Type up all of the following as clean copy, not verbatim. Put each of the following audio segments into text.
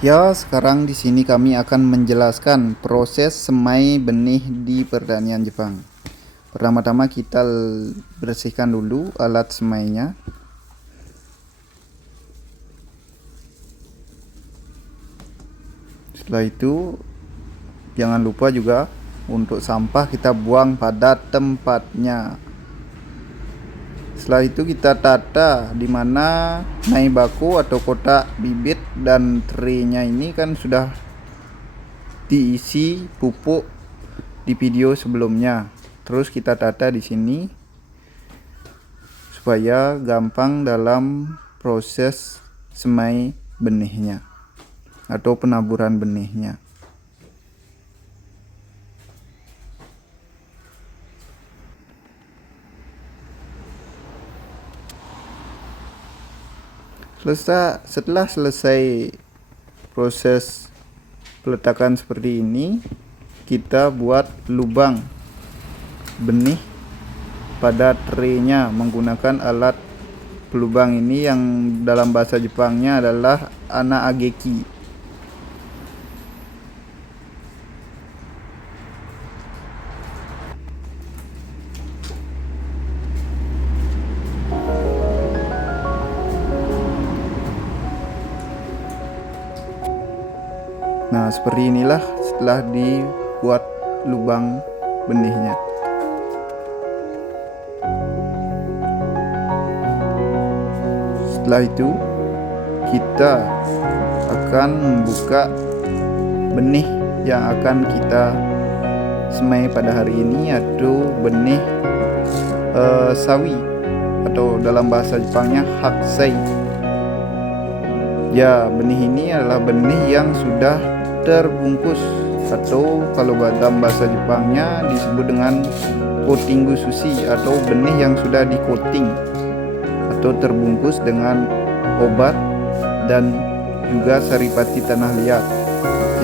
Ya, sekarang di sini kami akan menjelaskan proses semai benih di pertanian Jepang. Pertama-tama kita bersihkan dulu alat semainya. Setelah itu, jangan lupa juga untuk sampah kita buang pada tempatnya. Setelah itu kita tata di mana nai baku atau kotak bibit dan traynya ini kan sudah diisi pupuk di video sebelumnya. Terus kita tata di sini supaya gampang dalam proses semai benihnya atau penaburan benihnya. Setelah selesai proses peletakan seperti ini, kita buat lubang benih pada traynya menggunakan alat pelubang ini yang dalam bahasa Jepangnya adalah ana ageki. Nah, seperti inilah setelah dibuat lubang benihnya. Setelah itu, kita akan membuka benih yang akan kita semai pada hari ini, yaitu benih sawi atau dalam bahasa Jepangnya haksai. Ya, benih ini adalah benih yang sudah terbungkus atau kalau dalam bahasa Jepangnya disebut dengan coating sushi atau benih yang sudah di coating atau terbungkus dengan obat dan juga saripati tanah liat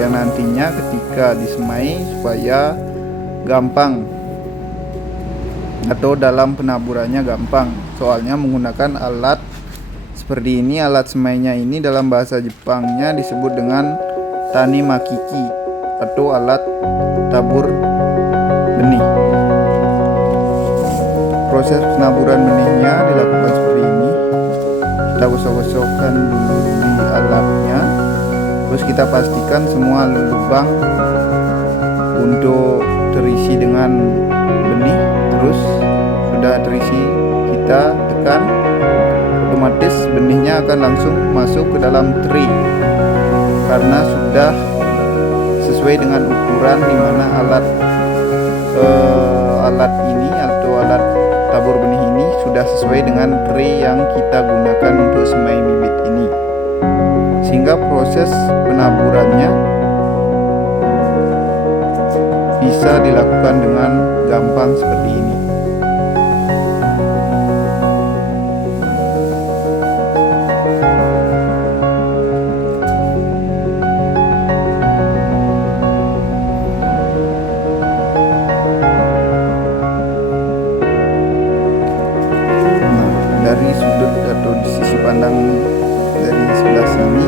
yang nantinya ketika disemai supaya gampang atau dalam penaburannya gampang, soalnya menggunakan alat seperti ini. Alat semainya ini dalam bahasa Jepangnya disebut dengan tani makiki atau alat tabur benih. Proses penaburan benihnya dilakukan seperti ini. Kita gosok-gosokkan dulu di alatnya, terus kita pastikan semua lubang untuk terisi dengan benih. Terus sudah terisi, kita tekan, otomatis benihnya akan langsung masuk ke dalam tray karena sudah sesuai dengan ukuran di mana alat ini atau alat tabur benih ini sudah sesuai dengan tray yang kita gunakan untuk semai bibit ini, sehingga proses penaburannya bisa dilakukan dengan gampang seperti ini. Dari sudut atau di sisi pandang dari sebelah sini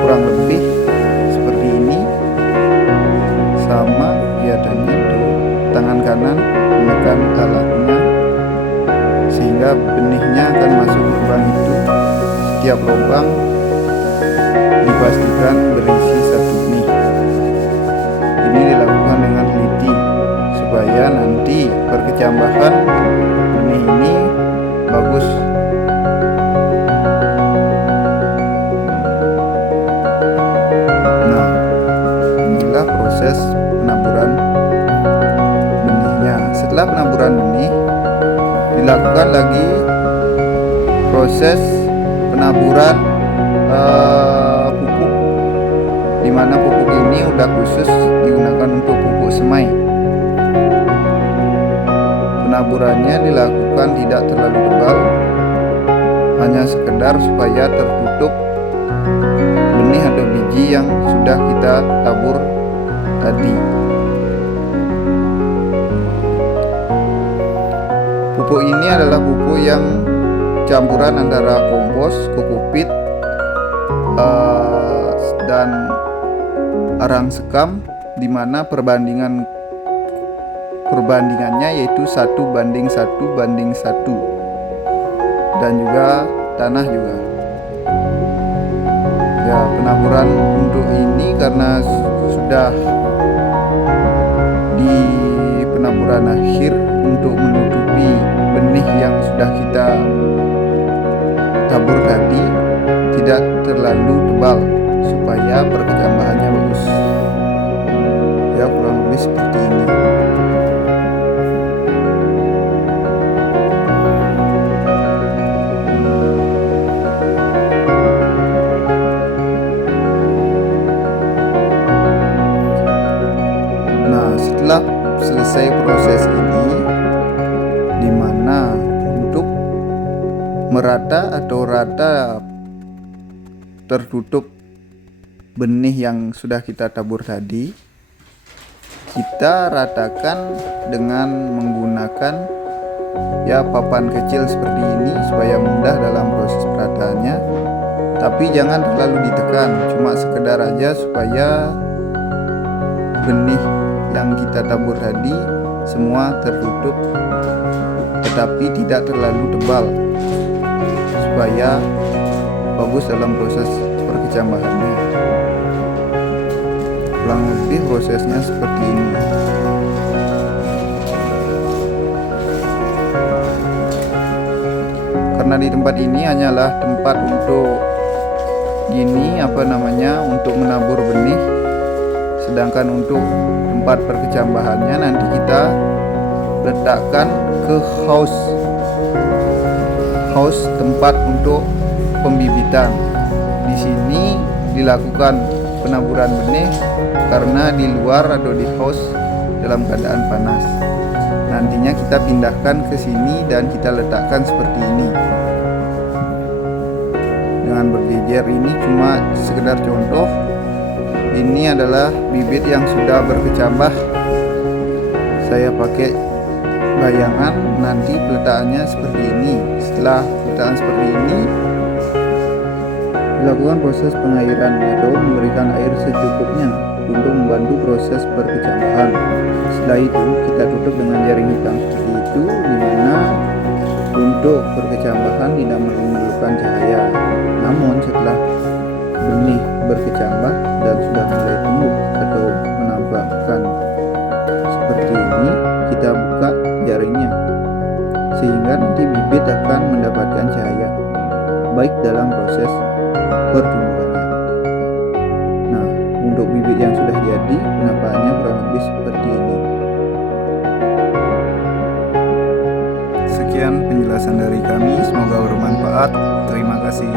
kurang lebih seperti ini, sama kelihatannya tuh tangan kanan menekan alatnya sehingga benihnya akan masuk ke lubang itu. Setiap lubang dipastikan berisi satu benih. Ini dilakukan dengan teliti supaya nanti perkecambahan benih ini bagus. Nah, inilah proses penaburan benihnya. Setelah penaburan benih, dilakukan lagi proses penaburan pupuk, di mana pupuk ini udah khusus digunakan untuk pupuk semai. Penaburannya dilakukan tidak terlalu tebal, hanya sekedar supaya tertutup benih atau biji yang sudah kita tabur tadi. Pupuk ini adalah pupuk yang campuran antara kompos, kokopit, dan arang sekam, di mana perbandingannya yaitu 1:1 dan juga tanah juga. Ya, penaburan untuk ini karena sudah di penaburan akhir untuk menutupi benih yang sudah kita tabur tadi tidak terlalu tebal supaya perkecambahannya bagus. Ya, kurang lebih seperti ini. Nah, setelah selesai proses ini, dimana untuk merata atau rata tertutup benih yang sudah kita tabur tadi, kita ratakan dengan menggunakan papan kecil seperti ini supaya mudah dalam proses perataannya. Tapi jangan terlalu ditekan, cuma sekedar aja supaya benih yang kita tabur tadi semua tertutup, tetapi tidak terlalu tebal supaya bagus dalam proses perkecambahannya. Kurang lebih prosesnya seperti ini. Karena di tempat ini hanyalah tempat untuk untuk menabur benih, sedangkan untuk tempat perkecambahannya nanti kita letakkan ke house tempat untuk pembibitan. Di sini dilakukan penaburan benih karena di luar atau di house dalam keadaan panas. Nantinya kita pindahkan ke sini dan kita letakkan seperti ini. Dengan berjejer ini cuma sekedar contoh. Ini adalah bibit yang sudah berkecambah. Saya pakai bayangan, nanti peletakannya seperti ini. Setelah peletakan seperti ini, dilakukan proses pengairan atau memberikan air secukupnya untuk membantu proses perkecambahan. Setelah itu kita tutup dengan jaring hitam seperti itu, dimana untuk perkecambahan tidak memerlukan cahaya. Namun setelah benih berkecambah dan sudah mulai tumbuh atau menampakkan seperti ini, kita buka jaringnya sehingga nanti bibit akan mendapatkan cahaya baik dalam proses pertumbuhannya. Nah, untuk bibit yang sudah jadi, penampakannya kurang lebih seperti ini. Sekian penjelasan dari kami, semoga bermanfaat. Terima kasih.